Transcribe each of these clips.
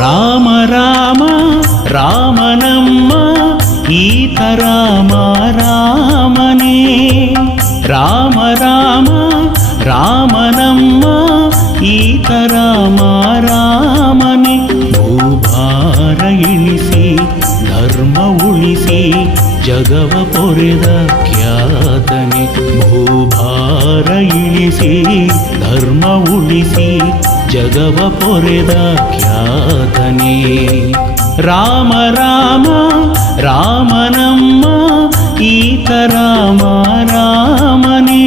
ರಾಮ ರಾಮ ರಾಮನಮ್ಮ ಈತ ರಾಮ ರಾಮನೇ. ರಾಮ ರಾಮ ರಾಮನಮ್ಮ ಈತ ರಾಮ ರಾಮನೇ. ಭೂಭಾರ ಇಳಿಸಿ ಧರ್ಮ ಉಳಿಸಿ ಜಗವ ಪೊರೆದ ಖ್ಯಾತನೆ. ಭೂಭಾರ ಇಳಿಸಿ ಧರ್ಮ ಉಳಿಸಿ ಜಗವ ಪೊರೆದ ಖ್ಯಾತನೇ. ರಾಮ ರಾಮ ರಾಮನಮ್ಮ ಈತ ರಾಮ ರಾಮನೇ.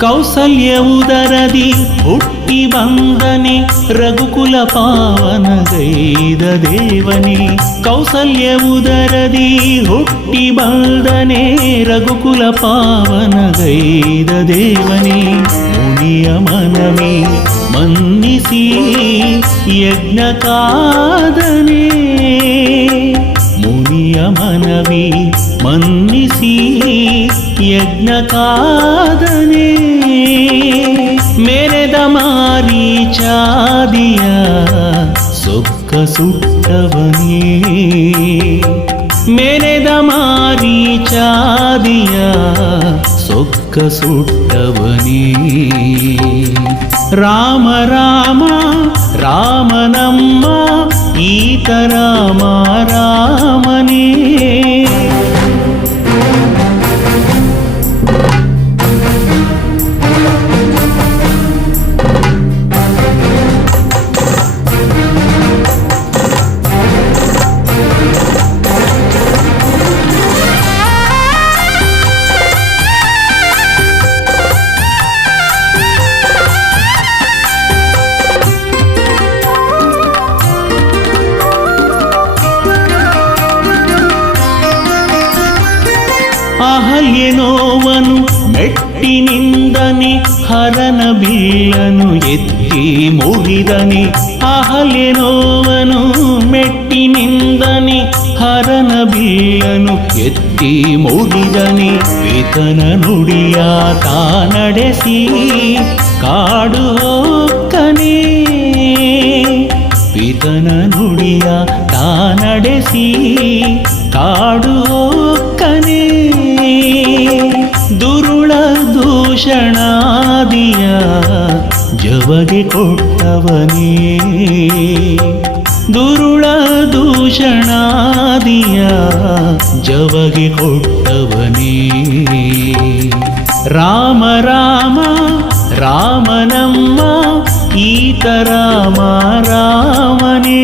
ಕೌಸಲ್ಯ ಉದರದಿ ಹುಟ್ಟಿ ಬಂದನೆ ರಘುಕುಲ ಪಾವನಗೈದ ದೇವನೇ. ಕೌಸಲ್ಯ ಉದರದಿ ಹುಟ್ಟಿ ಬಂದನೆ ರಘುಕುಲ ಪಾವನಗೈದ ದೇವನೇ. ಮುನಿಯ ಮನವಿ ಮನ್ನಿಸಿ ಯಜ್ಞ ಕಾದನೆ. ಮುನಿಯ ಮನವಿ ಮನ್ನಿಸಿ ಯಜ್ಞ ಕಾದನೆ. ಮೆರೆದ ಮಾರೀಚಾದಿಯ ಸೊಕ್ಕ ಸುಟ್ಟವನೇ. ಮೆರೆದ ಮಾರೀಚಾದಿಯ ಸೊಕ್ಕ ಸುಟ್ಟವನೇ. ರಾಮ ರಾಮ ರಾಮನಮ್ಮ ಈತ ರಾಮ ರಾಮನೇ. ಅಹಲ್ಯನೋವನು ಮೆಟ್ಟಿನಿಂದನೆ ಹರನ ಬಿಲ್ಲನು ಎತ್ತಿ ಮುರಿದನೆ. ಅಹಲ್ಯನೋವನು ಮೆಟ್ಟಿನಿಂದನೆ ಹರನ ಬಿಲ್ಲನು ಎತ್ತಿ ಮುರಿದನೆ. ಪಿತನ ನುಡಿಯ ತಾ ನಡೆಸಿ ಕಾಡು ಹೋಕ್ಕನೆ. ಪಿತನ ನುಡಿಯ ತಾ ನಡೆಸಿ ಕಾಡು ಹೋಕ್ಕನೆ. ದುರುಳ ದೂಷಣಾದಿಯ ಜವಗೆ ಕೊಟ್ಟವನೇ. ದುರುಳ ದೂಷಣಾದಿಯ ಜವಗೆ ಕೊಟ್ಟವನೇ. ರಾಮ ರಾಮ ರಾಮನಮ್ಮ ಈತ ರಾಮ ರಾಮನೇ.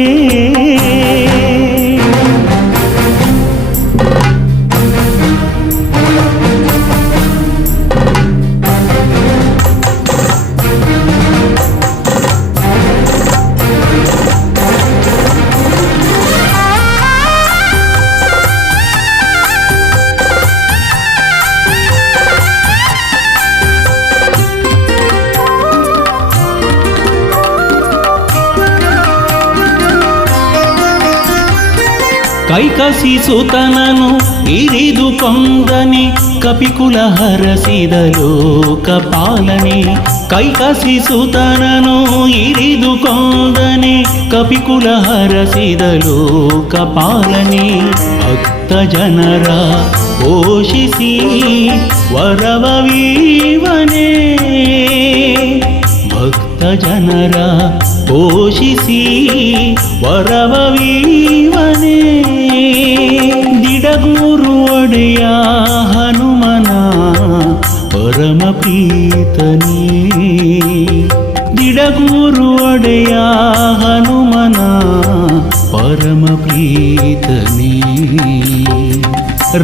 ಕೈಕಸಿ ಸುತನನು ಇರಿದು ಕೊಂದನೆ ಕಪಿಕುಲ ಹರಸಿದ ಲೋಕಪಾಲನೆ ಕೈಕಸಿ ಸುತನನು ಇರಿದು ಕೊಂದನೆ ಕಪಿಕುಲ ಹರಸಿದ ಲೋಕಪಾಲನೆ ಭಕ್ತ ಜನರ ಪೋಷಿಸಿ ವರವವೀವನೇ ಭಕ್ತ ಜನರ ಪೋಷಿಸಿ ವರವವೀವನೇ ದಿಡಗೂರು ಒಡೆಯ ಹನುಮನ ಪರಮ ಪ್ರೀತನೇ ದಿಡಗೂರು ಒಡೆಯ ಹನುಮನ ಪರಮ ಪ್ರೀತನೇ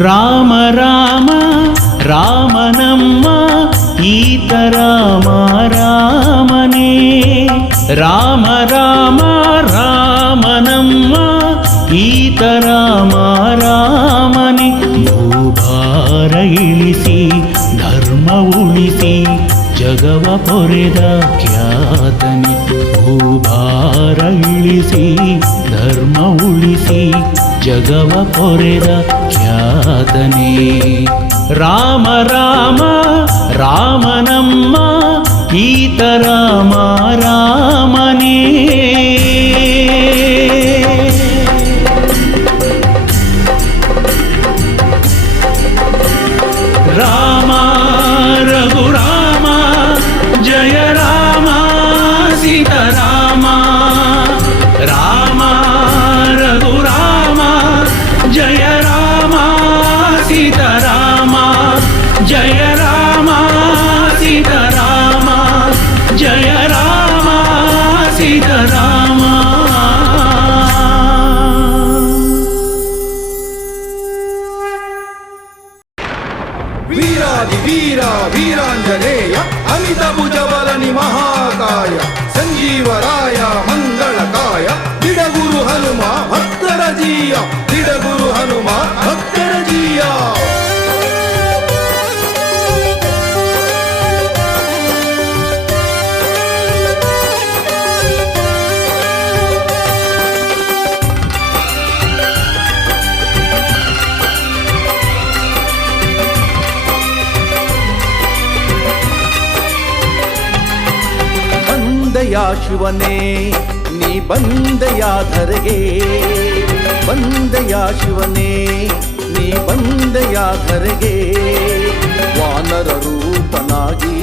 ರಾಮ ರಾಮ ರಾಮನಮ್ಮ ಈತ ರಾಮ ರಾಮನೇ ರಾಮ ರಾಮ ರಾಮನಮ್ಮ ಈತ ರಾಮ ರಾಮನೇ ಭೂಭಾರ ಇಳಿಸಿ ಧರ್ಮ ಉಳಿಸಿ ಜಗವ ಪೊರೆದ ಖ್ಯಾತನೆ ಭೂಭಾರ ಇಳಿಸಿ ಧರ್ಮ ಉಳಿಸಿ ಜಗವ ಪೊರೆದ ಖ್ಯಾತನೆ ರಾಮ ರಾಮ ರಾಮನಮ್ಮ ಈತ ರಾಮ ರಾಮನೇ ರಾಮ ರಘುರಾಮ ಜಯ ರಾಮ ಸೀತಾರಾಮ ರಾಮ ರಘುರಾಮ ಜಯ ರಾಮ ಸೀತಾರಾಮ ಜಯ ರಾಮ ಸೀತಾರಾಮ ಜಯ ರಾಮ ಸೀತಾರಾಮ ವೀರಾದಿ ವೀರ ವೀರಾಂಜನೇಯ ಅಮಿತ ಭುಜಬಲನಿ ಮಹಾಕಾಯ ಸಂಜೀವರಾಯ ಮಂಗಳಕಾಯ ದಿಡಗುರು ಹನುಮ ಭಕ್ತರ ಜೀಯ ದಿಡಗುರು ಹನುಮ ಭಕ್ತರ ಜೀಯ ಬಂದೆಯ ಶಿವನೇ ನೀ ಬಂದೆಯ ಧರೆಗೆ ಬಂದೆಯ ಶಿವನೇ ನೀ ಬಂದೆಯ ಧರೆಗೆ ವಾನರ ರೂಪನಾಗಿ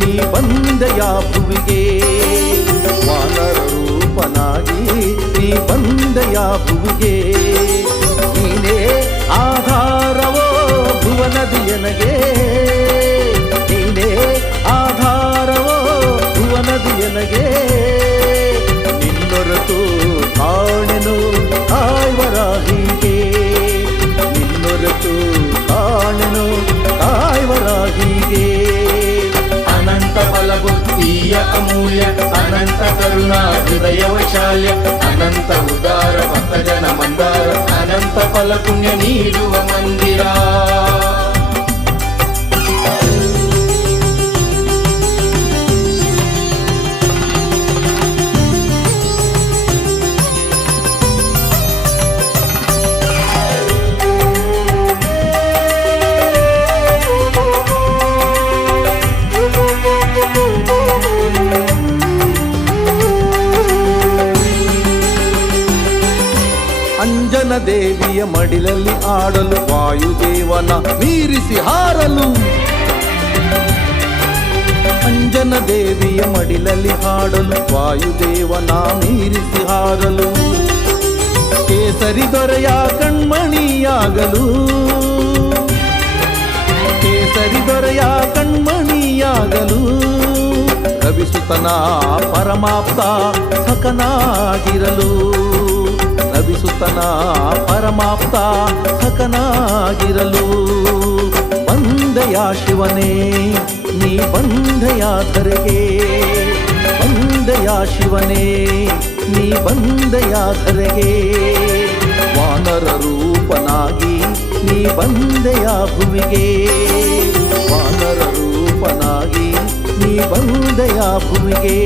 ನೀ ಬಂದೆಯ ಭುವಿಗೆ ವಾನರ ರೂಪನಾಗಿ ನೀ ಬಂದೆಯ ಭುವಿಗೆ ನೀನೇ ಆಧಾರವೋ ಭುವನದಿಯನಗೆ ನೀನೇ ಆಧಾರವೋ ಭುವನದಿಯನಗೆ ನಿನ್ನೊರತು ಕಾಣೆನು ಕಾಯ್ವರಾಹಿಗೆ ನಿನ್ನೊರತು ಕಾಣೆನು ಕಾಯ್ವರಾಹಿಗೆ ಅನಂತ ಬಲಬುದ್ಧಿಯ ಅಮೂಲ್ಯ ಅನಂತ ಕರುಣಾ ಹೃದಯ ವೈಶಾಲ್ಯ ಅನಂತ ಉದಾರ ಭಕ್ತ ಜನ ಮಂದಾರ ಅನಂತ ಫಲ ಪುಣ್ಯ ನೀಡುವ ಮಂದಿರ ಅಂಜನ ದೇವಿಯ ಮಡಿಲಲ್ಲಿ ಆಡಲು ವಾಯುದೇವನ ಮೀರಿಸಿ ಹಾರಲು ಅಂಜನ ದೇವಿಯ ಮಡಿಲಲ್ಲಿ ಹಾಡಲು ವಾಯುದೇವನ ಮೀರಿಸಿ ಹಾರಲು ಕೇಸರಿ ದೊರೆಯ ಕಣ್ಮಣಿಯಾಗಲು ಕೇಸರಿ ದೊರೆಯ ಕಣ್ಮಣಿಯಾಗಲು ರವಿಸುತನ ಪರಮಾಪ್ತ ಸಖನಾಗಿರಲು ರವಿಸುತನ ಪರಮಾಪ್ತ ಸಖನಾಗಿರಲು ಬಂದೆಯ ಶಿವನೇ ನೀ ಬಂದೆಯ ಧರೆಗೆ ಬಂದೆಯ ಶಿವನೇ ನೀ ಬಂದೆಯ ಧರೆಗೆ ವಾನರ ರೂಪನಾಗಿ ನೀ ಬಂದೆಯ ಭುವಿಗೆ ವಾನರ ರೂಪನಾಗಿ ನೀ ಬಂದೆಯ ಭುವಿಗೆ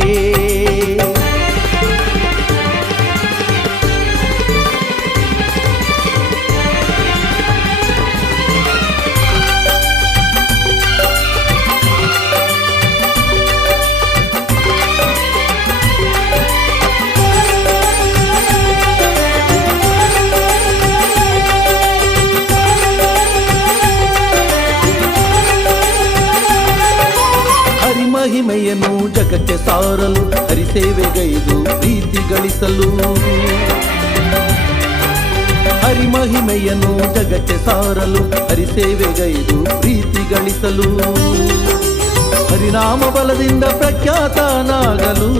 ಜಗಕ್ಕೆ ಸಾರಲು ಹರಿಸೇವೆಗೈದು ಪ್ರೀತಿ ಗಳಿಸಲು ಹರಿಮಹಿಮೆಯನ್ನು ಜಗಕ್ಕೆ ಸಾರಲು ಹರಿಸೇವೆಗೈದು ಪ್ರೀತಿ ಗಳಿಸಲು ಹರಿನಾಮ ಬಲದಿಂದ ಪ್ರಖ್ಯಾತನಾಗಲು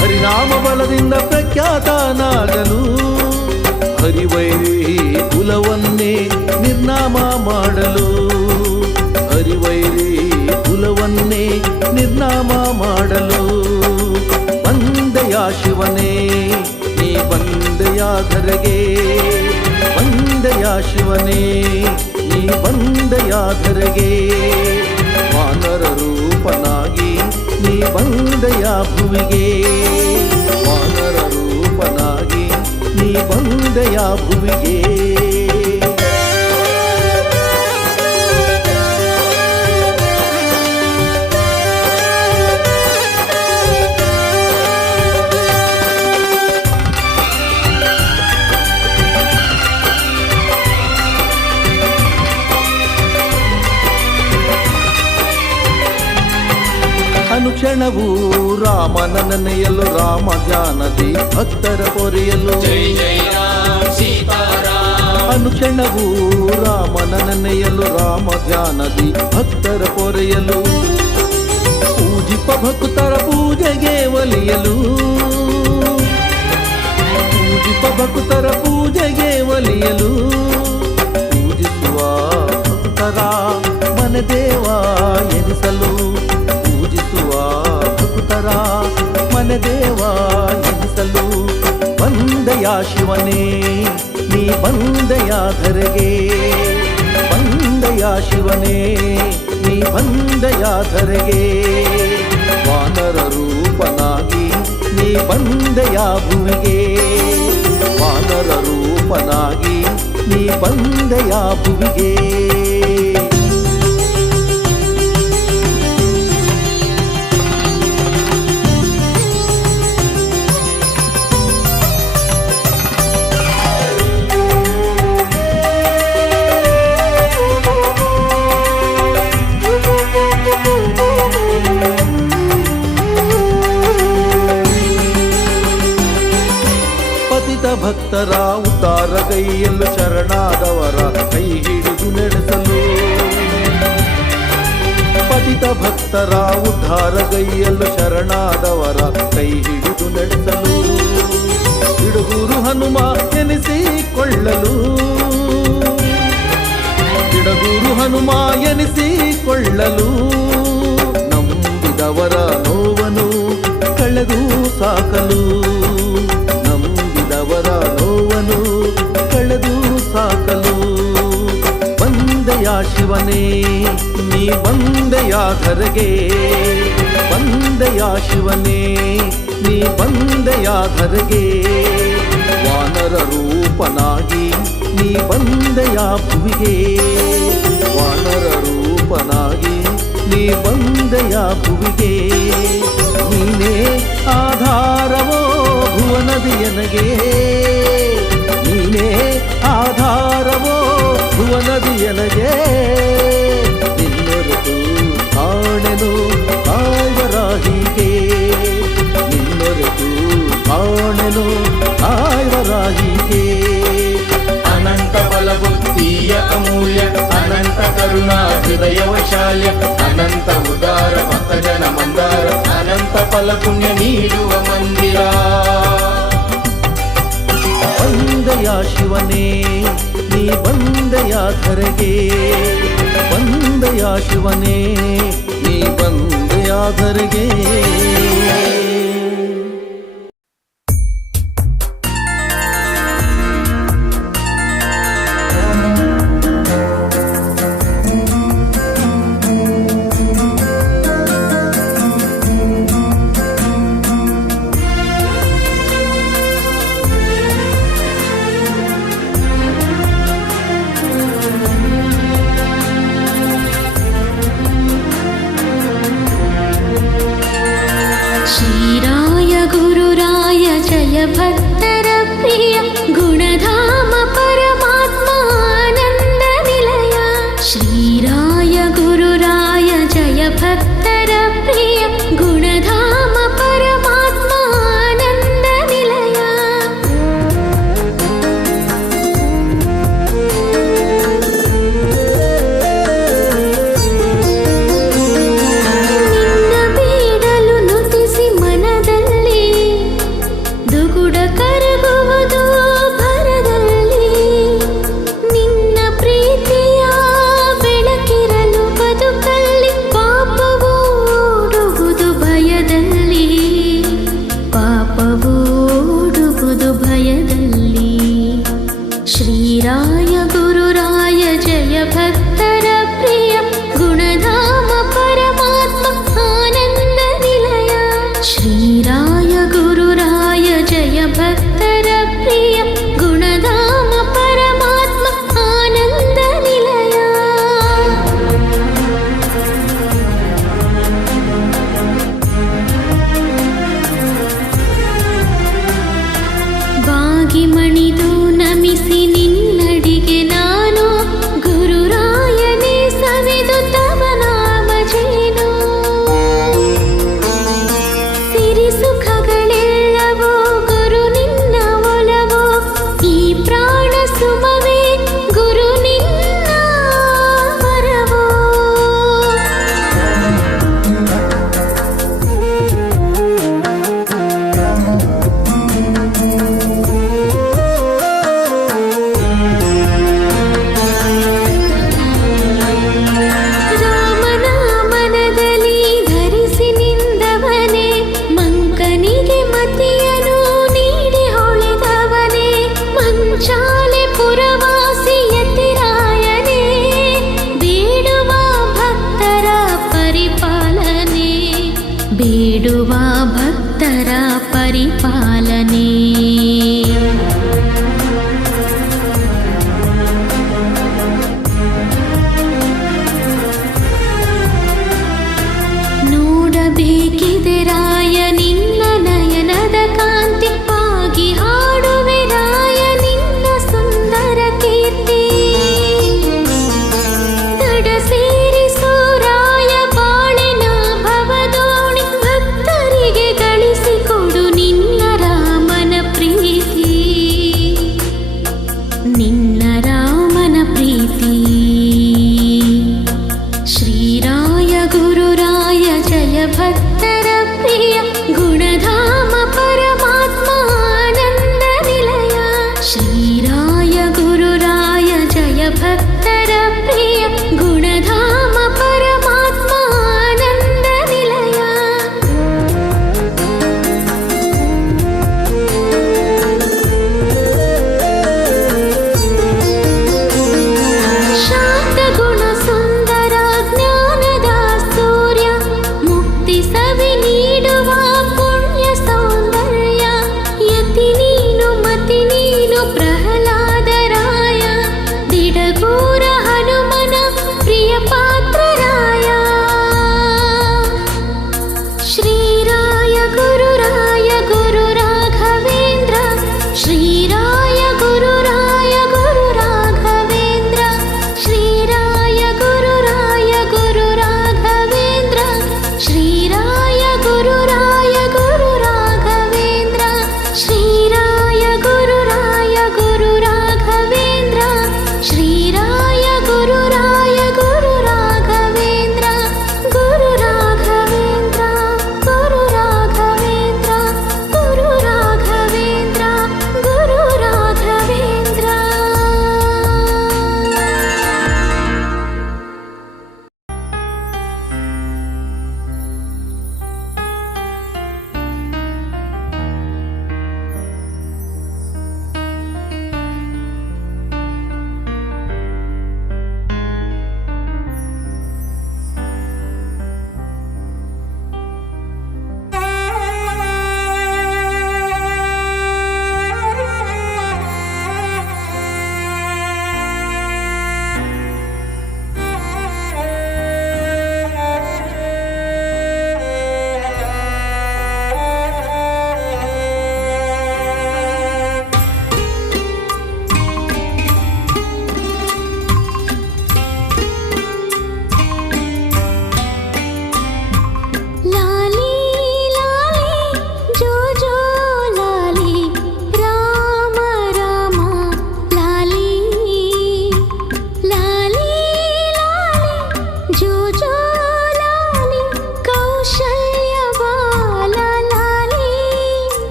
ಹರಿನಾಮ ಬಲದಿಂದ ಪ್ರಖ್ಯಾತನಾಗಲು ಹರಿವೈರಿ ಕುಲವನ್ನೇ ನಿರ್ನಾಮ ಮಾಡಲು ಹರಿವೈರಿ ಕುಲವನ್ನೇ ನಿರ್ನಾಮ ಮಾಡಲು ಬಂದೆಯ ಶಿವನೇ ನೀ ಬಂದೆಯ ಧರೆಗೆ ಬಂದೆಯ ಶಿವನೇ ನೀ ಬಂದೆಯ ಧರೆಗೆ ವಾನರ ರೂಪನಾಗಿ ನೀ ಬಂದೆಯ ಭುವಿಗೆ ವಾನರ ರೂಪನಾಗಿ ನೀ ಬಂದೆಯ ಭುವಿಗೆ ಅನುಕ್ಷಣವೂ ರಾಮನ ನೆನೆಯಲು ರಾಮ ಧ್ಯಾನದಿ ಭಕ್ತರ ಪೊರೆಯಲು ಜೈ ಜೈ ರಾಮ್ ಸೀತಾರಾಮ್ ಅನುಕ್ಷಣವೂ ರಾಮನ ನೆನೆಯಲು ರಾಮ ಧ್ಯಾನದಿ ಭಕ್ತರ ಪೊರೆಯಲು ಪೂಜಿಪ ಭಕ್ತರ ಪೂಜೆಗೆ ಒಲಿಯಲು ಪೂಜಿಪ ಭಕ್ತರ ಪೂಜೆಗೆ ಒಲಿಯಲು ಪೂಜಿಸುವ ಭಕ್ತರ ಮನದೇವ ಎನಿಸಲು ಪೂಜಿಸುವ ಭಕ್ತರ ಮನದೇವ ಎನಿಸಲು ಬಂದೆಯ ಶಿವನೇ ನೀ ಬಂದೆಯ ಧರೆಗೆ ಬಂದೆಯ ಶಿವನೇ ನೀ ಬಂದೆಯ ಧರೆಗೆ ವಾನರ ರೂಪನಾಗಿ ನೀ ಬಂದೆಯ ಭುವಿಗೆ ವಾನರ ರೂಪನಾಗಿ ನೀ ಬಂದೆಯ ಭುವಿಗೆ ಭಕ್ತರ ಉದ್ಧಾರಗೈಯಲು ಶರಣಾದವರ ಕೈ ಹಿಡಿದು ನಡೆಸಲು ಪತಿತ ಭಕ್ತರ ಉದ್ಧಾರಗೈಯಲು ಶರಣಾದವರ ಕೈ ಹಿಡಿದು ನಡೆಸಲು ಬಿಡುಗೂರು ಹನುಮ ಎನಿಸಿಕೊಳ್ಳಲು ಬಿಡುಗೂರು ಹನುಮ ಎನಿಸಿಕೊಳ್ಳಲು ನಂಬಿದವರ ನೋವನ್ನು ಕಳೆದು ಸಾಕಲು ಅವರ ನೋವನ್ನು ಕಳೆದು ಸಾಕಲು ಬಂದೆಯ ಶಿವನೇ ನೀ ಬಂದೆಯ ಧರೆಗೆ ಬಂದೆಯ ಶಿವನೇ ನೀ ಬಂದೆಯ ಧರೆಗೆ ವಾನರ ರೂಪನಾಗಿ ನೀ ಬಂದೆಯ ಭುವಿಗೆ ವಾನರ ರೂಪನಾಗಿ ನೀ ಬಂದೆಯ ಭುವಿಗೆ ನೀನೇ ಆಧಾರವೋ ಭುವನದಿಯನಗೆ ನೀನೇ ಆಧಾರವೋ ಭುವನದಿಯನಗೆ ನಿನ್ನೊರೆತು ಕಾಣೆನು ಕಾಯ್ವರಾಹಿಗೆ ನಿನ್ನೊರೆತು ಕಾಣೆನು ಕಾಯ್ವರಾಹಿಗೆ ಅನಂತ ಬಲ ಬುದ್ಧಿಯ ಅಮೂಲ್ಯ ಅನಂತ ಕರುಣಾ ಹೃದಯ ವೈಶಾಲ್ಯ ಅನಂತ ಉದಾರ ಭಕ್ತ ಜನ ಮಂದಾರ ಅನಂತ ಫಲ ಪುಣ್ಯ ನೀಡುವ ಮಂದಿರ ಬಂದೆಯ ಶಿವನೇ ನೀ ಬಂದೆಯ ಧರೆಗೆ ಬಂದೆಯ ಶಿವನೇ ನೀ ಬಂದೆಯ ಧರೆಗೆ ಶ್ರೀರಾಮ ಗುಡುಗುಡ ಕರಗುವುದು ಭರದಲ್ಲಿ ನಿನ್ನ ಪ್ರೀತಿಯ ಬೆಳಕಿರಲು ಬದುಕಲ್ಲಿ ಪಾಪವು ಓಡುವುದು ಭಯದಲ್ಲಿ ಪಾಪವು ಓಡುವುದು ಭಯದಲ್ಲಿ ಶ್ರೀರಾಯ ಗುರುರಾಯ ಜಯ ಭಕ್ತರ ಪ್ರಿಯ ಗುಣಧಾಮ ಪರಮಾತ್ಮ ಆನಂದ ನಿಲಯ ಶ್ರೀರಾಯ ಗುರುರಾಯ ಜಯ ಭಕ್ತರ ಪ್ರಿಯ ಗುಣಧಾಮ ಪರಮಾತ್ಮ ಆನಂದ ನಿಲಯ ಬಾಗಿ ಮಣಿದು ನಮಿಸಿ ನಿನ್ನಡಿಗೆ ನಾನು ಗುರುರಾಯನೇ ಸವಿದು ತವ ನಾಮ ಜೇನು ಸಿರಿ ಸುಖಗಳೆಲ್ಲವೋ ಗುರು ನಿನ್ನ ಒಲವೋ ಈ ಪ್ರಾಣ ಸುಮವೇ ಗುರು ನಿನ್ನ ವರವೋ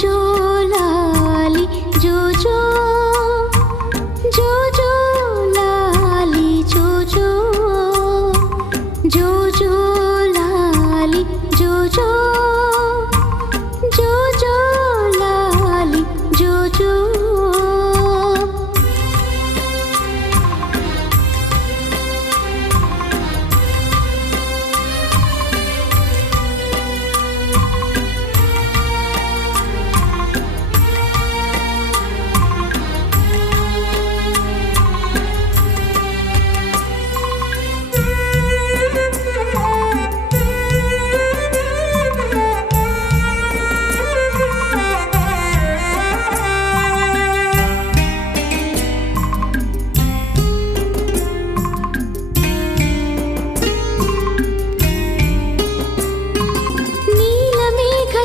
ಜೋ ಲಾಲಿ ಜೋ ಜೋ ಜೋ ಜೋ ಲಾಲಿ ಜೋ ಜೋ ಜೋ ಜೋ ಲಾಲಿ ಜೋ ಜೋ ಜೋ ಜೋ ಲಾಲಿ ಜೋ ಜೋ.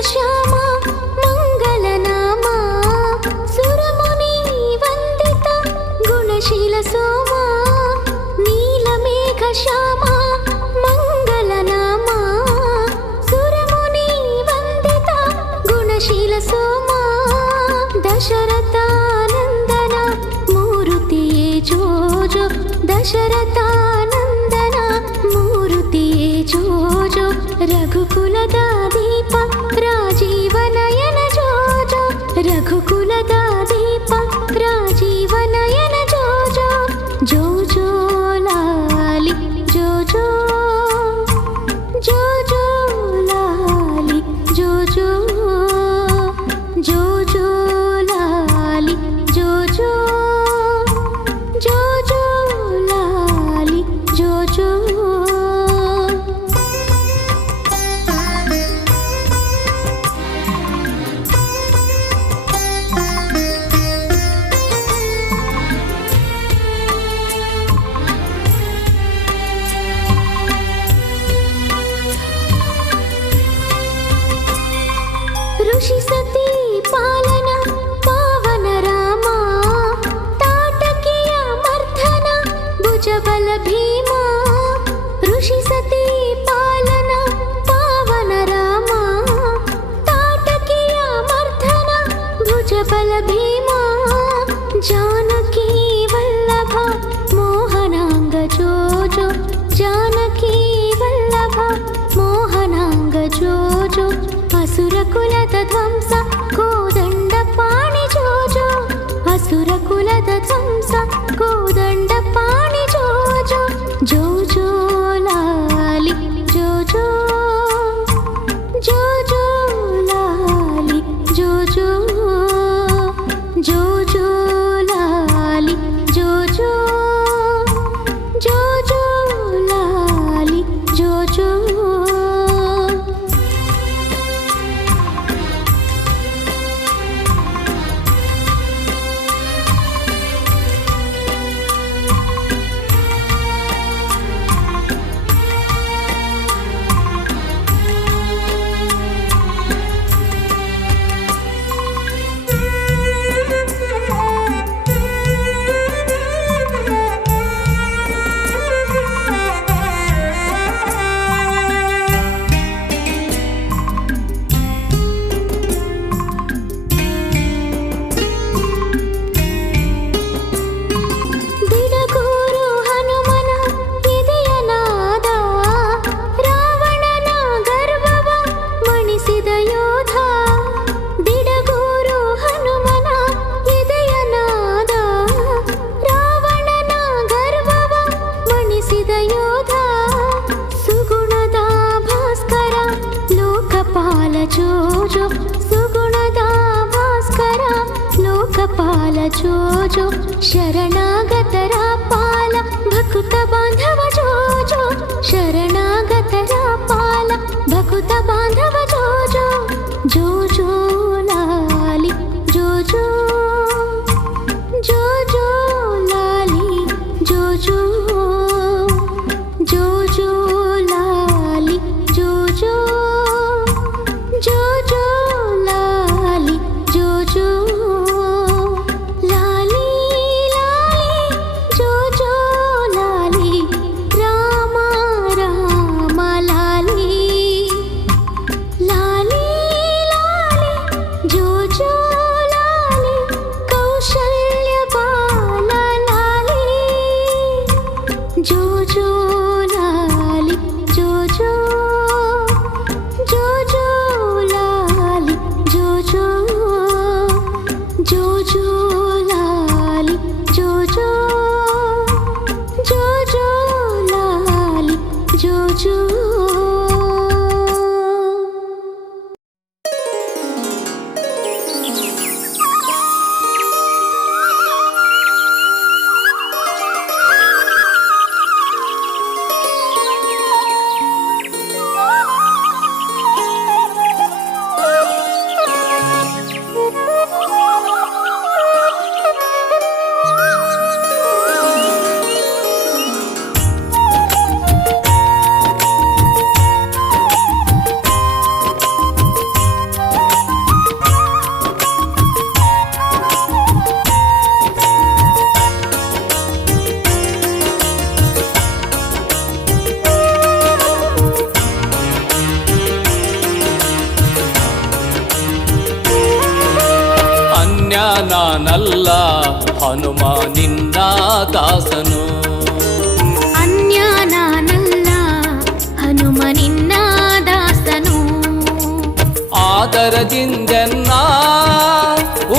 ಶ್ಯಾಮ ಮಂಗಲನಾಮ ಸುರಮುನಿ ವಂದಿತ ಗುಣಶೀಲ ಸೋಮ. ನೀಲಮೇಘ ಶ್ಯಾಮ ಮಂಗಲನಾಮ ಸುರಮುನಿ ವಂದಿತ ಗುಣಶೀಲ ಸೋಮ. ದಶರಥಾನಂದನ ಮೂರುತಿಯೇ ಜೋ ಜೋ ದಶರಥಾನಂದನ ಮೂರುತಿಯೇ ಜೋ ಜೋ. ರಘುಕುಲದ ದೀಪ ರಾಜೀವನಯನ ಜೋ ಜೋ ರಘುಕುಲದ ದೀಪ ರಾಜೀವನಯನ ಜೋ ಜೋ. ಜೋ ಜೋ ಲಾಲಿ ಜೋ ಜೋ ಜೋ ಜೋ ಲಾಲಿ ಜೋ ಜೋ ಜೋ ಜೋ ಲಾಲಿ ಜೋ ಜೋ ಜೋ ಜೋ ಲಾಲಿ ಜೋ ಜೋ. ಋಷಿ ಸತಿ ಪಾಲನ ಪಾವನ ರಾಮ ತಾಟಕಿಯ ಮರ್ಧನ ಭುಜಬಲ ಭೀಮ. ಋಷಿ ಸತಿ ಪಾಲನ ಪಾವನ ರಾಮ ತಾಟಕಿಯ ಮರ್ಧನ ಭುಜಬಲ ಭೀಮ. ಜಾನಕಿ ವಲ್ಲಭ ಮೋಹನಾಂಗ ಜೋ ಜೋ ಜಾನಕಿ ವಲ್ಲಭ ಮೋಹನಾಂಗ ಜೋ ಜೋ. ಅಸುರ ಕುಲದ ಧ್ವಂಸ ಕೋದಂಡ ಪಾಣಿ ಜೋ ಜೋ ಅಸುರ ಕುಲದ ಧ್ವಂಸ ಕೋದಂಡ ಪಾಣಿ ಜೋ ಜೋ. ಜೋ ಜೋ ಲಾಲಿ ಜೋ ಜೋ ಜೋ ಜೋ ಲಾಲಿ ಜೋ ಜೋ ಜೋ ಜೋ ಲಾಲಿ ಜೋ ಜೋ ಜೋ ಜೋ ಲಾಲಿ ಜೋ ಜೋ. ಪಾಲ ಜೋ ಜೋ ಶರಣಾಗತರ ಪಾಲ ಭಕುತ ಬಾಂಧವ ಜೋ ಜೋ ಶರಣಾಗತರ ಪಾಲ ಭಕುತ ಬಾಂಧವ ಜೋ ಜೋ. ಜೋ ಜೋ ಲಾಲಿ ಜೋ ಜೋ ಜೋ ಜೋ ಲಾಲಿ ಜೋ ಜೋ ಜೋ ಜೋ ಲಾಲಿ ಜೋ ಜೋ ಜೋ ಜೋ ಲಾಲಿ ಜೋ ಜೋ. ಜೋ ಲಾಲಿ ಕೌಶಲ್ಯ ಬಾಲ ಲಾಲಿ ಜೋ ಜೋ ಲಾಲಿ ಜೋ ಜೋ ಜೋ ಜೋ ಲಾಲಿ ಜೋ ಜೋ ಜೋ ಜೋ ಲಾಲಿ ಜೋ ಜೋ ಜೋ ಜೋ ಲಾಲಿ ಜೋ ಜೋ. ನಾನಲ್ಲ ಹನುಮ ನಿನ್ನ ದಾಸನು, ಅನ್ಯ ನಾನಲ್ಲ ಹನುಮ ನಿನ್ನ ದಾಸನು, ಆದರದಿಂದೆನ್ನ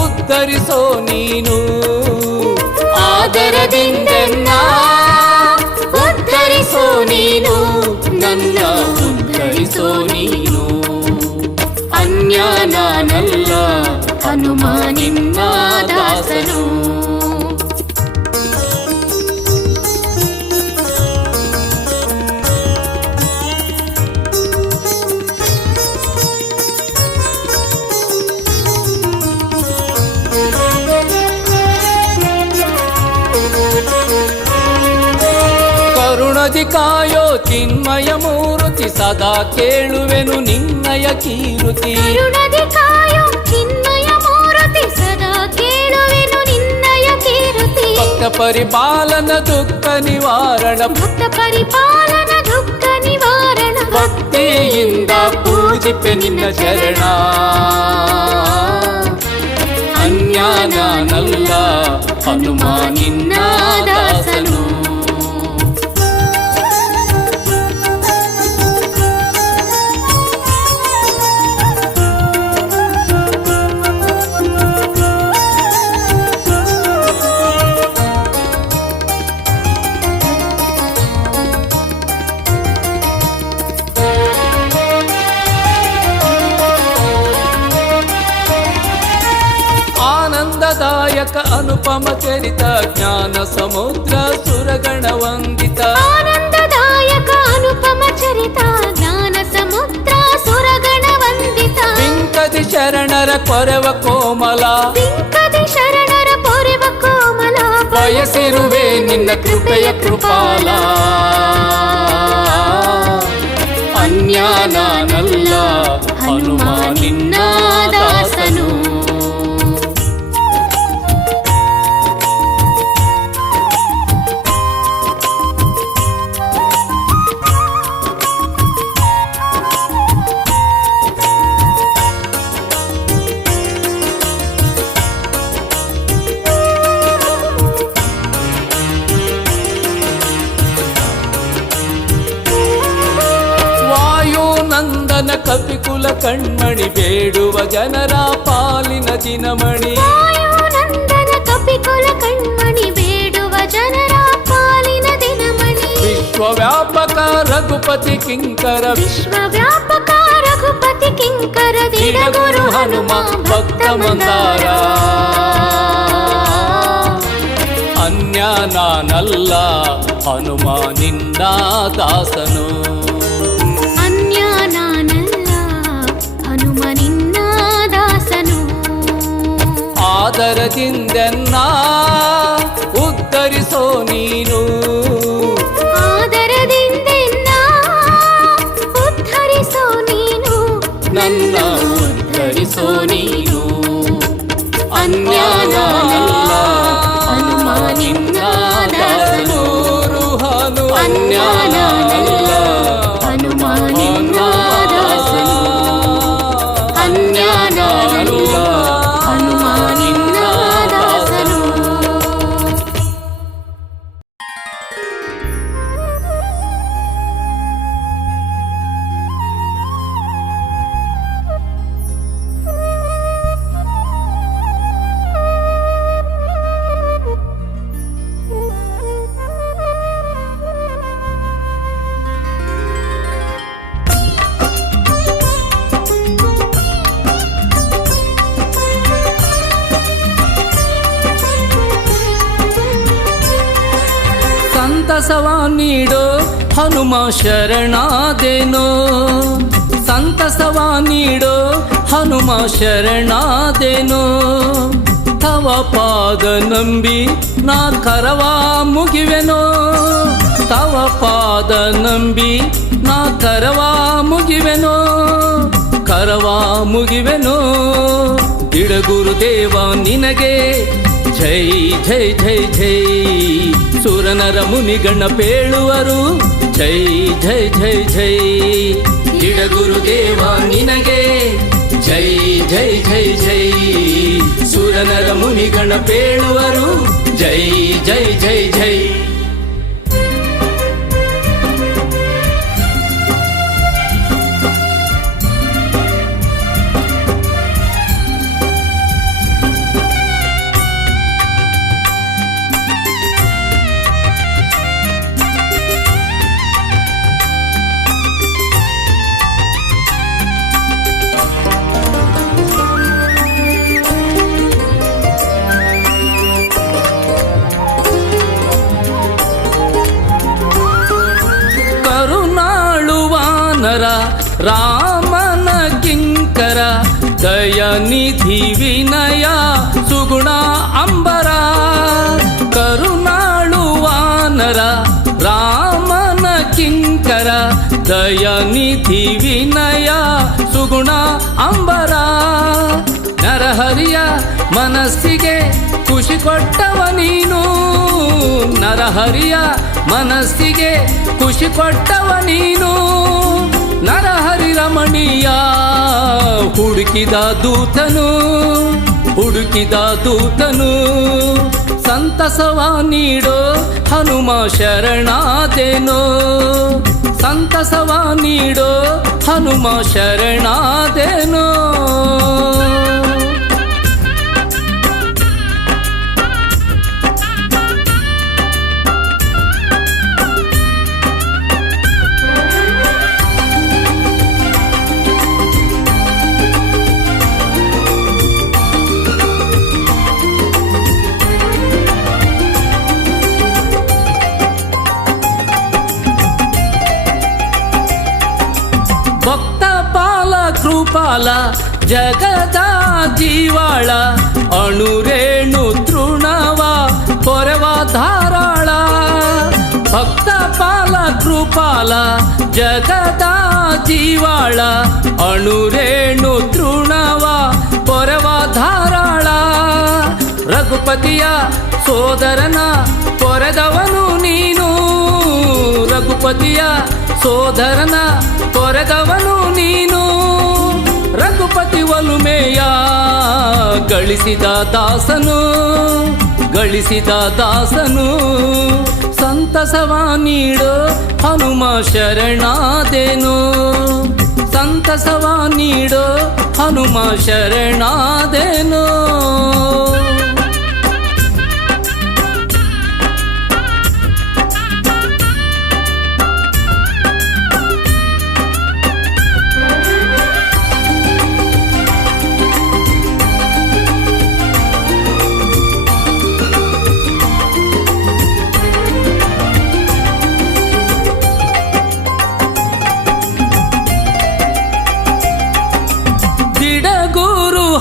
ಉದ್ಧರಿಸೋ ನೀನು, ಆದರದಿಂದೆನ್ನ ಉದ್ಧರಿಸೋ ನೀನು, ನನ್ನ ಉದ್ಧರಿಸೋ ನೀನು. ಅನ್ಯ ನಾನಲ್ಲ ಹನುಮ ನಿನ್ನ ದಾಸನು. ಕರುಣದಿ ಕಾಯೋ ಚಿನ್ಮಯ ಮೂರುತಿ, ಸದಾ ಕೇಳುವೆನು ನಿನ್ನಯ ಕೀರುತಿ. ಕರುಣದಿ ಕಾಯೋ ಚಿನ್ಮಯ ಮೂರುತಿ, ಸದಾ ಕೇಳುವೆನು ನಿನ್ನಯ ಕೀರುತಿ. ಭಕ್ತ ಪರಿಪಾಲನ ದುಃಖ ನಿವಾರಣ, ಭಕ್ತ ಪರಿಪಾಲನ ದುಃಖ ನಿವಾರಣ, ಭಕ್ತಿಯಿಂದ ಪೂಜಿಪೆ ನಿನ್ನ ಚರಣ. ಅನ್ಯ ನಾನಲ್ಲ ಹನುಮ ನಿನ್ನ ದಾಸನು. ಆನಂದದಾಯಕ ಅನುಪಮ ಚರಿತ, ಜ್ಞಾನ ಸಮುದ್ರ ಸುರಗಣ ವಂದಿತ. ಆನಂದದಾಯಕ ಅನುಪಮ ಚರಿತ, ಜ್ಞಾನ ಸಮುದ್ರ ಸುರಗಣ ವಂದಿತ. ಬಿಂಕದಿ ಶರಣರ ಕೊರವ ಕೋಮಲ, ಬಿಂಕದಿ ಶರಣರ ಪೊರೆವ ಕೋಮಲ. ಬಯಸಿರುವೆ ನಿನ್ನ ಕೃಪೆಯ ಕೃಪಾಲ. ಅನ್ಯ ನಾನಲ್ಲ ಹನುಮ ನಿನ್ನ ದಾಸನು. ವಾಯುನಂದನ ಕಪಿಕುಲ ಕಣ್ಮಣಿ, ಬೇಡುವ ಜನರ ಪಾಲಿನ ದಿನಮಣಿ. ವಾಯುನಂದನ ಕಪಿಕುಲ ಕಣ್ಮಣಿ, ಬೇಡುವ ಜನರ ಪಾಲಿನ ದಿನಮಣಿ. ವಿಶ್ವವ್ಯಾಪಕ ರಘುಪತಿ ಕಿಂಕರ, ವಿಶ್ವವ್ಯಾಪಕ ರಘುಪತಿ ಕಿಂಕರ. ದಿಡಗುರು ಹನುಮ ಭಕ್ತ ಮಂದಾರ. ಅನ್ಯ ನಾನಲ್ಲ ಹನುಮ ನಿನ್ನ ದಾಸನು. ಅನ್ಯ ನಾನಲ್ಲ ಹನುಮ ನಿನ್ನ ದಾಸನು. ಆದರದಿಂದೆನ್ನ ಉದ್ಧರಿಸೋ ನೀನು, ಆದರದಿಂದೆನ್ನ ಉದ್ಧರಿಸೋ ನೀನು, ನನ್ನ ಉದ್ಧರಿಸೋ ನೀನು. ಅನ್ಯ ನಾನಲ್ಲ ಹನುಮ ನಿನ್ನ ದಾಸನು. ಅನ್ಯ ನಾನಲ್ಲ ಹನುಮ ನಿನ್ನ ದಾಸನು. ಅನ್ಯ ನಾನಲ್ಲ ಸಂತಸವ ನೀಡೋ ಹನುಮ ಶರಣಾದೇನೋ ಸಂತಸವ ನೀಡೋ ಹನುಮ ಶರಣಾದೇನೋ ತವ ಪಾದ ನಂಬಿ ನಾ ಕರವ ಮುಗಿವೆನೋ ತವ ಪಾದ ನಂಬಿ ನಾ ಕರವ ಮುಗಿವೆನೋ ಕರವ ಮುಗಿವೆನೋ ಬಿಡಗುರುದೇವ ನಿನಗೆ ಜೈ ಜೈ ಜೈ ಜೈ ಸುರನರ ಮುನಿಗಣ ಪೇಳುವರು ಜೈ ಜೈ ಜೈ ಜೈ ಬಿಡಗುರುದೇವ ನಿನಗೆ ಜೈ ಜೈ ಜೈ ಜೈ ಸುರನರ ಮುನಿಗಣ ಪೇಳುವರು ಜೈ ಜೈ ಜೈ ಜೈ ರಾಮನ ಕಿಂಕರ ದಯನಿಧಿ ವಿನಯ ಸುಗುಣ ಅಂಬರ ಕರುಣಾಳುವಾನರ ರಾಮನ ಕಿಂಕರ ದಯನಿಧಿ ವಿನಯ ಸುಗುಣ ಅಂಬರ ನರಹರಿಯ ಮನಸ್ಸಿಗೆ ಖುಷಿ ಕೊಟ್ಟವ ನೀನು ನರಹರಿಯ ಮನಸ್ಸಿಗೆ ಖುಷಿ ಕೊಟ್ಟವ ನೀನು ನರಹರಿ ರಮಣೀಯ ಹುಡುಕಿದ ದೂತನು ಸಂತಸವ ನೀಡೋ ಹನುಮ ಶರಣಾದೇನೋ ಸಂತಸವ ನೀಡೋ ಹನುಮ ಶರಣಾದೇನೋ ಕೃಪಾಲ ಜಗದ ಜೀವಾಳ ಅಣುರೇಣು ತೃಣವ ಪೊರೆವ ಧಾರಾಳ ಭಕ್ತ ಪಾಲ ಕೃಪಾಲ ಜಗದ ಜೀವಾಳ ಅಣುರೇಣು ತೃಣವ ಪೊರೆವ ಧಾರಾಳ ರಘುಪತಿಯ ಸೋದರನ ಪೊರೆದವನು ನೀನು ರಘುಪತಿಯ ಸೋದರನ ಪೊರೆದವನು ನೀನು ರಘುಪತಿ ಒಲುಮೆಯ ಗಳಿಸಿದ ದಾಸನು ಸಂತಸವ ನೀಡೋ ಹನುಮ ಶರಣಾದೇನೋ ಸಂತಸವ ನೀಡೋ ಹನುಮ ಶರಣಾದೇನೋ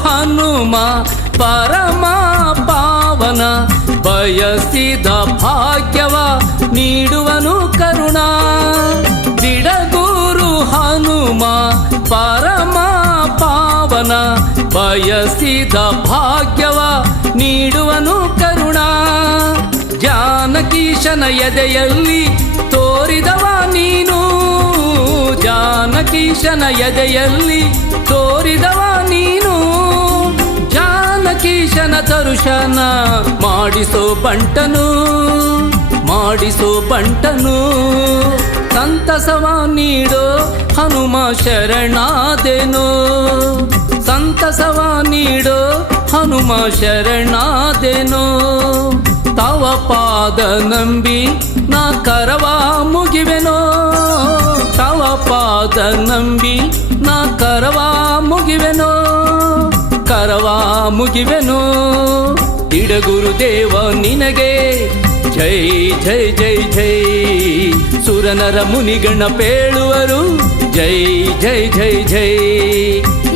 ಹನುಮ ಪರಮ ಪಾವನ ಬಯಸಿದ ಭಾಗ್ಯವ ನೀಡುವನು ಕರುಣ ಬಿಡಗುರು ಹನುಮ ಪರಮ ಪಾವನ ಬಯಸಿದ ಭಾಗ್ಯವ ನೀಡುವನು ಕರುಣ ಜಾನಕೀಶನ ಎದೆಯಲ್ಲಿ ತೋರಿದವ ನೀನು ಜಾನಕೀಶನ ಎದೆಯಲ್ಲಿ ತೋರಿದವ ನೀನು ಜಾನಕೀಶನ ದರ್ಶನ ಮಾಡಿಸೋ ಬಂಟನು ಸಂತಸವ ನೀಡೋ ಹನುಮ ಶರಣಾದೇನೋ ಸಂತಸವ ನೀಡೋ ಹನುಮ ಶರಣಾದೇನೋ ತವ ಪಾದ ನಂಬಿ ನಾ ಕರವ ಮುಗಿವೆನೋ ತವ ಪಾದ ನಂಬಿ ನಾ ಕರವ ಮುಗಿವೆನೋ ಇಡಗುರುದೇವ ನಿನಗೆ ಜೈ ಜೈ ಜೈ ಜೈ ಸುರನರ ಮುನಿಗಣ ಪೇಳುವರು ಜೈ ಜೈ ಜೈ ಜೈ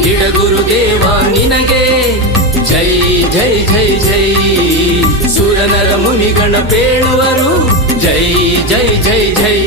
ಗಿಡಗುರುದೇವ ನಿನಗೆ ಜೈ ಜೈ ಜೈ ಜೈ ಸುರನರ ಮುನಿಗಣ ಪೇಳುವರು ಜೈ ಜೈ ಜೈ ಜೈ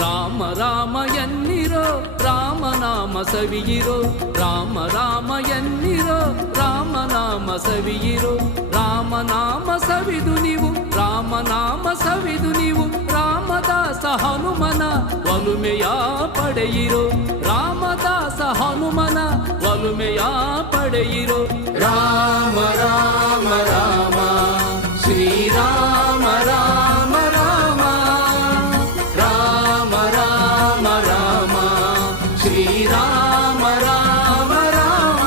ರಾಮ ರಾಮ ಎನ್ನಿರೋ ರಾಮನಾಮ ಸವಿಯಿರೋ ರಾಮ ರಾಮ ಎನ್ನಿರೋ ರಾಮನಾಮ ಸವಿಯಿರೋ ರಾಮನಾಮ ಸವಿದು ನೀವು ರಾಮನಾಮ ಸವಿದು ನೀವು ರಾಮದಾಸ ಹನುಮನ ಒಲುಮೆಯ ಪಡೆಯಿರೋ ರಾಮದಾಸ ಹನುಮನ ಒಲುಮೆಯ ಪಡೆಯಿರೋ ರಾಮ ರಾಮ ರಾಮ ಶ್ರೀರಾಮ ರಾಮ ರಾಮ ರಾಮ ರಾಮ ರಾಮ ಶ್ರೀರಾಮ ರಾಮ ರಾಮ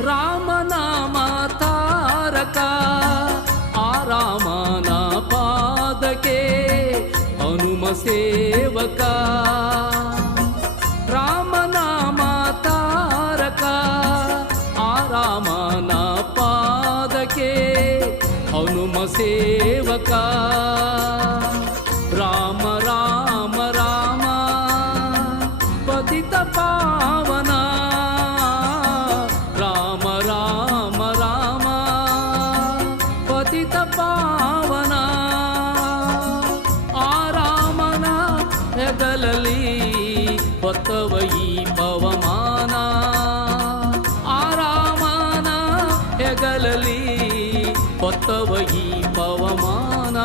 ರಾಮನಾಮ ತಾರಕ ಆ ರಾಮನ ಪಾದಕ್ಕೆ ಹನುಮ ಸೇವಕ ರಾಮನಾಮ ತಾರಕ ಆ ರಾಮನ ಪಾದಕ್ಕೆ ಹನುಮ ಸೇವಕ ರಾಮ ರಾಮ ರಾಮ ಪತಿತ ಪಾವನ ರಾಮ ರಾಮ ರಾಮ ಪತಿತ ಪಾವನ ಆ ರಾಮನ ಹೆಗಲಲ್ಲಿ ಹೊತ್ತವ ಈ ಪವಮಾನ ಆ ರಾಮನ ಹೆಗಲಲ್ಲಿ ಹೊತ್ತವ ಈ ಪವಮಾನ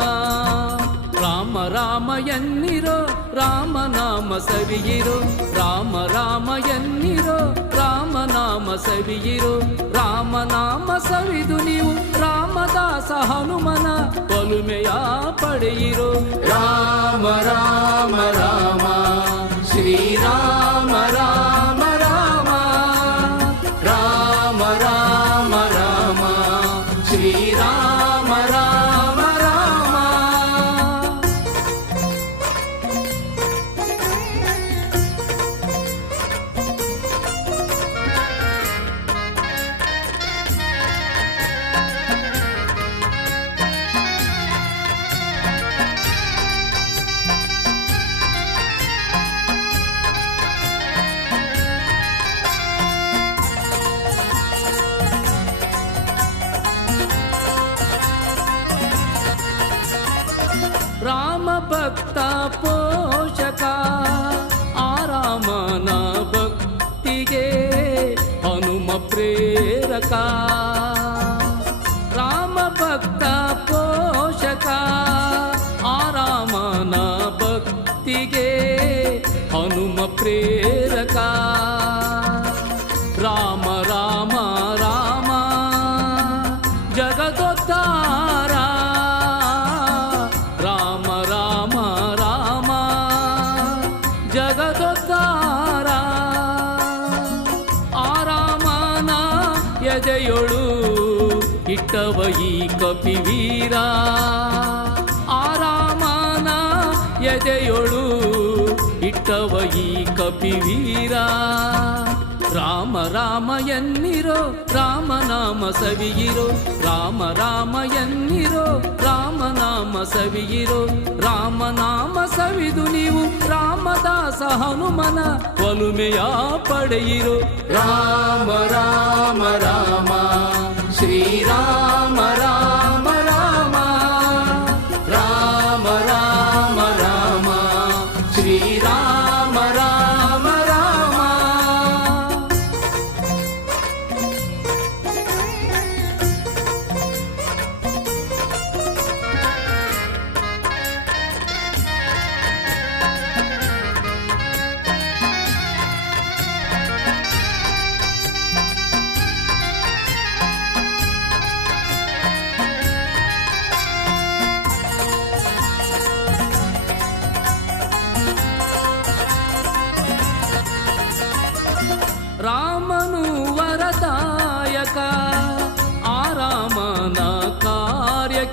ರಾಮ ರಾಮ ಎನ್ನಿರೋ ರಾಮನಾಮ ಸವಿಯಿರೋ ರಾಮ ರಾಮ ಎನ್ನಿರೋ ರಾಮನಾಮ ಸವಿಯಿರೋ ರಾಮನಾಮ ಸವಿದು ನೀವು ರಾಮದಾಸ ಹನುಮನ ಒಲುಮೆಯ ಪಡೆಯಿರೋ ರಾಮ ರಾಮ ರಾಮ ಶ್ರೀರಾಮ ರಾಮ ರಾಮ ರಾಮ ರಾಮ ರಾಮ ಶ್ರೀರಾಮ ರಾಮ ರಾಮ ರಾಮ ಭಕ್ತ ಪೋಷಕ ಆ ರಾಮನ ಭಕ್ತಿಗೆ ಹನುಮ ಪ್ರೇರಕ ರಾಮ ಭಕ್ತ ಪೋಷಕ ಆ ರಾಮನ ಭಕ್ತಿಗೆ ಹನುಮ ಪ್ರೇರಕ ರಾಮ ರಾಮ ರಾಮ ಜಗದೋದ್ಧಾರ ರಾಮ ರಾಮ ರಾಮ ಜಗದೋದ್ಧಾರ ಆ ರಾಮನ ಎದೆಯೊಳು ಇಟ್ಟವ ಈ ಕಪಿವೀರ ಆ ರಾಮನ ಎದೆಯೊಳು ಇಟ್ಟವ ಈ ಕಪಿವೀರ ರಾಮ ರಾಮ ಎನ್ನಿರೋ ರಾಮನಾಮ ಸವಿಯಿರೋ ರಾಮ ರಾಮ ಎನ್ನಿರೋ ರಾಮನಾಮ ಸವಿಯಿರೋ ರಾಮನಾಮ ಸವಿದು ನೀವು ರಾಮದಾಸ ಹನುಮನ ಒಲುಮೆಯ ಪಡೆಯಿರೋ ರಾಮ ರಾಮ ರಾಮ ಶ್ರೀರಾಮ ರಾಮ ರಾಮ ರಾಮ ರಾಮ ರಾಮ ಶ್ರೀರಾಮ ರಾಮ ರಾಮ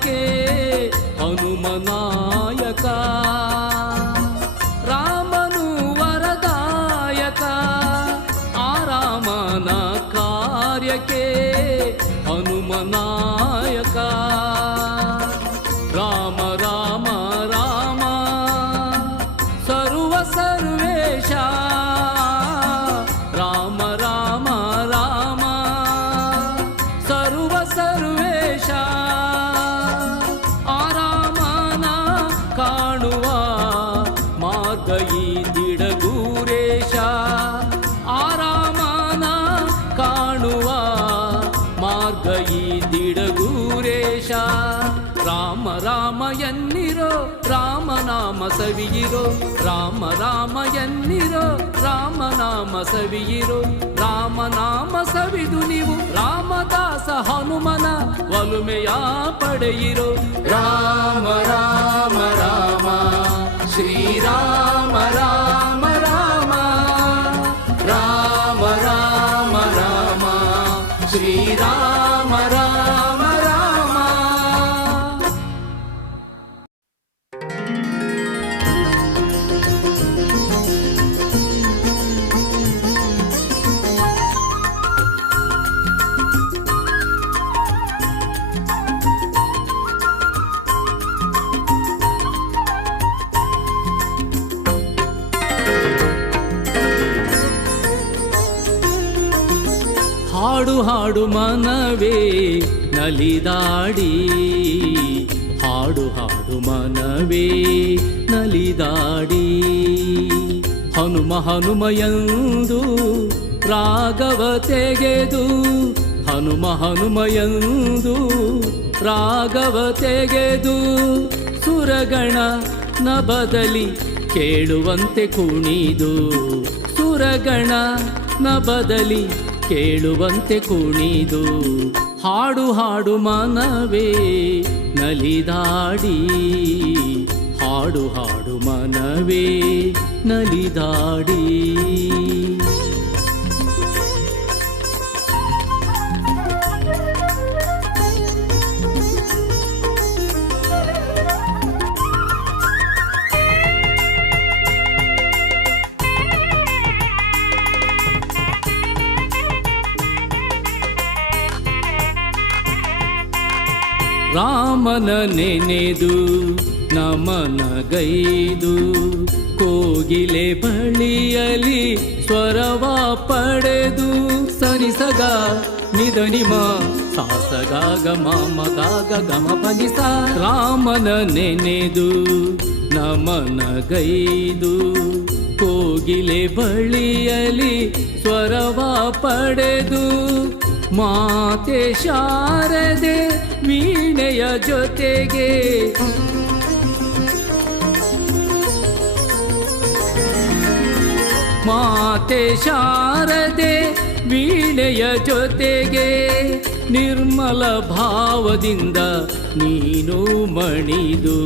ಕಾರ್ಯಕ್ಕೆ ಹನುಮನಾಯಕ ರಾಮನು ವರದಾಯಕ ಆ ರಾಮನ ಕಾರ್ಯಕ್ಕೆ ಹನುಮನಾಯಕ ರಾಮ ರಾಮ ರಾಮ ಸರ್ವ ಸರ್ವೇಶ ರಾಮ ರಾಮ ರಾಮ ಸರ್ವ ಸರ್ವೇಶ ಆ ರಾಮನ ಕಾಣುವ ಮಾರ್ಗ ಈ ದಿಡಗೂರೇಶ ಆ ರಾಮನ ಕಾಣುವ ಮಾರ್ಗ ಈ ದಿಡಗೂರೇಶ ರಾಮ ರಾಮ ಎನ್ನಿರೋ ರಾಮನಾಮ ಸವಿಯಿರೋ ರಾಮ ರಾಮ ಎನ್ನಿರೋ ರಾಮನಾಮ ಸವಿಯಿರೋ ರಾಮನಾಮ ಸವಿದು ನೀವು ರಾಮದಾಸ ಹನುಮನ ಒಲುಮೆಯ ಪಡೆಯಿರೋ ರಾಮ ರಾಮ ರಾಮ ಶ್ರೀರಾಮ ರಾಮ ರಾಮ ರಾಮ ರಾಮ ರಾಮ ಶ್ರೀರಾಮ ರಾಮ ರಾಮ. ಹಾಡು ಹಾಡು ಮನವೇ ನಲಿದಾಡಿ ಹಾಡು ಹಾಡು ಮನವೇ ನಲಿದಾಡಿ ಹನುಮ ಹನುಮ ಎಂದು ರಾಗವ ತೆಗೆದು ಹನುಮ ಹನುಮ ಎಂದು ರಾಗವ ತೆಗೆದು ಸುರಗಣ ನ ಬದಲಿ ಕೇಳುವಂತೆ ಕುಣಿದು ಸುರಗಣ ನ ಬದಲಿ ಕೇಳುವಂತೆ ಕುಣಿದು ಹಾಡು ಹಾಡು ಮನವೇ ನಲಿದಾಡಿ ಹಾಡು ಹಾಡು ಮನವೇ ನಲಿದಾಡಿ ರಾಮನ ನೆನೆದು ನಮನಗೈದು ಕೋಗಿಲೆ ಬಳಿಯಲಿ ಸ್ವರವ ಪಡೆದು ಸರಿಸಗ ನಿಧನಿಮ ಸಾಸಗಾಗ ಮಮಗಾಗ ಗಮ ಪನಿಸ ರಾಮನ ನೆನೆದು ನಮನಗೈದು ಕೋಗಿಲೆ ಬಳಿಯಲಿ ಸ್ವರವ ಪಡೆದು ಮಾತೆ ಶಾರದೆ ವೀಣೆಯ ಜೊತೆಗೆ ಮಾತೆ ಶಾರದೆ ವೀಣೆಯ ಜೊತೆಗೆ ನಿರ್ಮಲ ಭಾವದಿಂದ ನೀನು ಮಣಿದು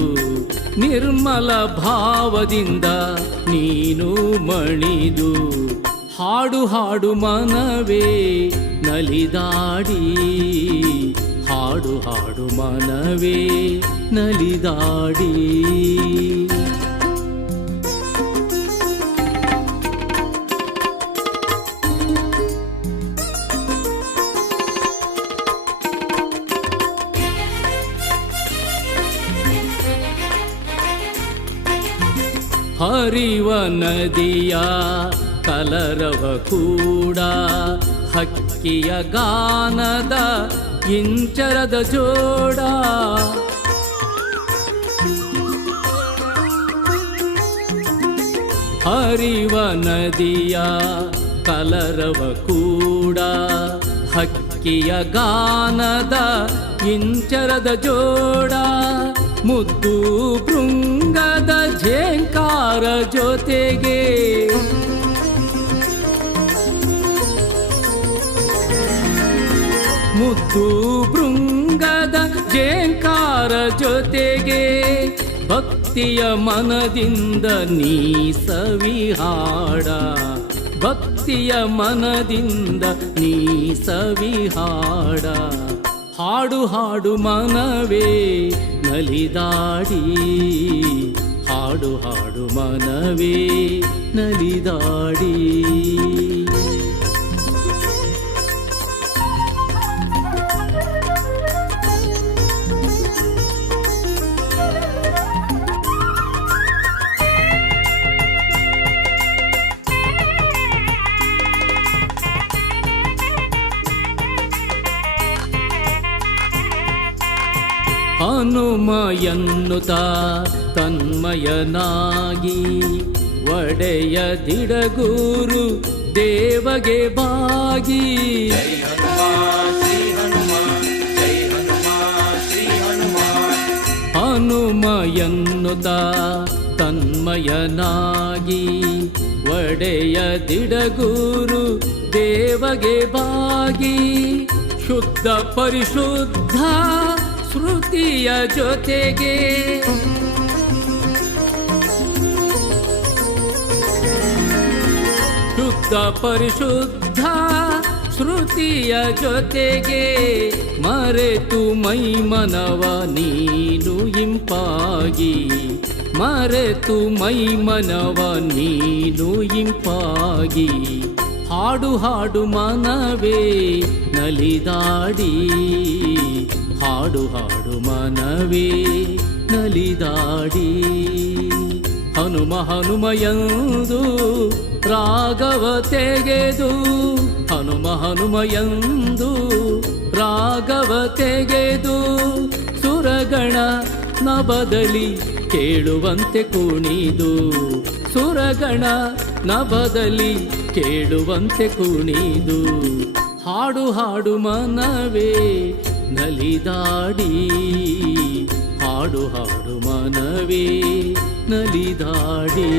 ನಿರ್ಮಲ ಭಾವದಿಂದ ನೀನು ಮಣಿದು ಹಾಡು ಹಾಡು ಮನವೇ ನಲಿದಾಡಿ ಹಾಡು ಹಾಡು ಮನವೇ ನಲಿದಾಡಿ ಹರಿವ ನದಿಯ ಕಲರವ ಕೂಡ ಹಕ್ಕಿಯ ಗಾನದ ಇಂಚರದ ಜೋಡ ಹರಿವ ನದಿಯ ಕಲರವ ಕೂಡ ಹಕ್ಕಿಯ ಗಾನದ ಇಂಚರದ ಜೋಡ ಮುದ್ದು ಭೃಂಗದ ಝೇಂಕಾರ ಜೊತೆಗೆ ಮುದ್ದು ಭೃಂಗದ ಝೇಂಕಾರ ಜೊತೆಗೆ ಭಕ್ತಿಯ ಮನದಿಂದ ನೀ ಸವಿಹಾಡ ಭಕ್ತಿಯ ಮನದಿಂದ ನೀ ಸವಿಹಾಡ ಹಾಡು ಹಾಡು ಮನವೇ ನಲಿದಾಡಿ, ಹಾಡು ಹಾಡು ಮನವೇ ನಲಿದಾಡಿ. ಹನುಮ ಎನ್ನುತ್ತ ತನ್ಮಯನಾಗಿ ಒಡೆಯ ದಿಡಗೂರು ದೇವಗೆ ಬಾಗಿ. ಹನುಮ ಎನ್ನುತ್ತ ತನ್ಮಯನಾಗಿ ಒಡೆಯ ದಿಡಗೂರು ದೇವಗೆ ಬಾಗಿ. ಶುದ್ಧ ಪರಿಶುದ್ಧ ಶ್ರುತಿಯ ಜೊತೆಗೆ ಶುದ್ಧ ಪರಿಶುದ್ಧ ಶ್ರುತಿಯ ಜೊತೆಗೆ ಮರೆತು ಮೈ ಮನವ ನೀನು ಇಂಪಾಗಿ, ಮರೆತು ಮೈ ಮನವ ನೀನು ಇಂಪಾಗಿ. ಹಾಡು ಹಾಡು ಮನವೇ ನಲಿದಾಡಿ, ಹಾಡು ಹಾಡು ಮನವೇ ನಲಿದಾಡಿ. ಹನುಮ ಹನುಮ ಎಂದು ರಾಗವ ತೆಗೆದು, ಹನುಮ ಹನುಮ ಎಂದು ರಾಗವ ತೆಗೆದು ಸುರಗಣ ನಭದಲ್ಲಿ ಕೇಳುವಂತೆ ಕುಣಿದು, ಸುರಗಣ ನಭದಲ್ಲಿ ಕೇಳುವಂತೆ ಕುಣಿದು. ಹಾಡು ಹಾಡು ಮನವೇ ನಲಿದಾಡಿ, ಹಾಡು ಹಾಡು ಮನವೇ ನಲಿದಾಡಿ.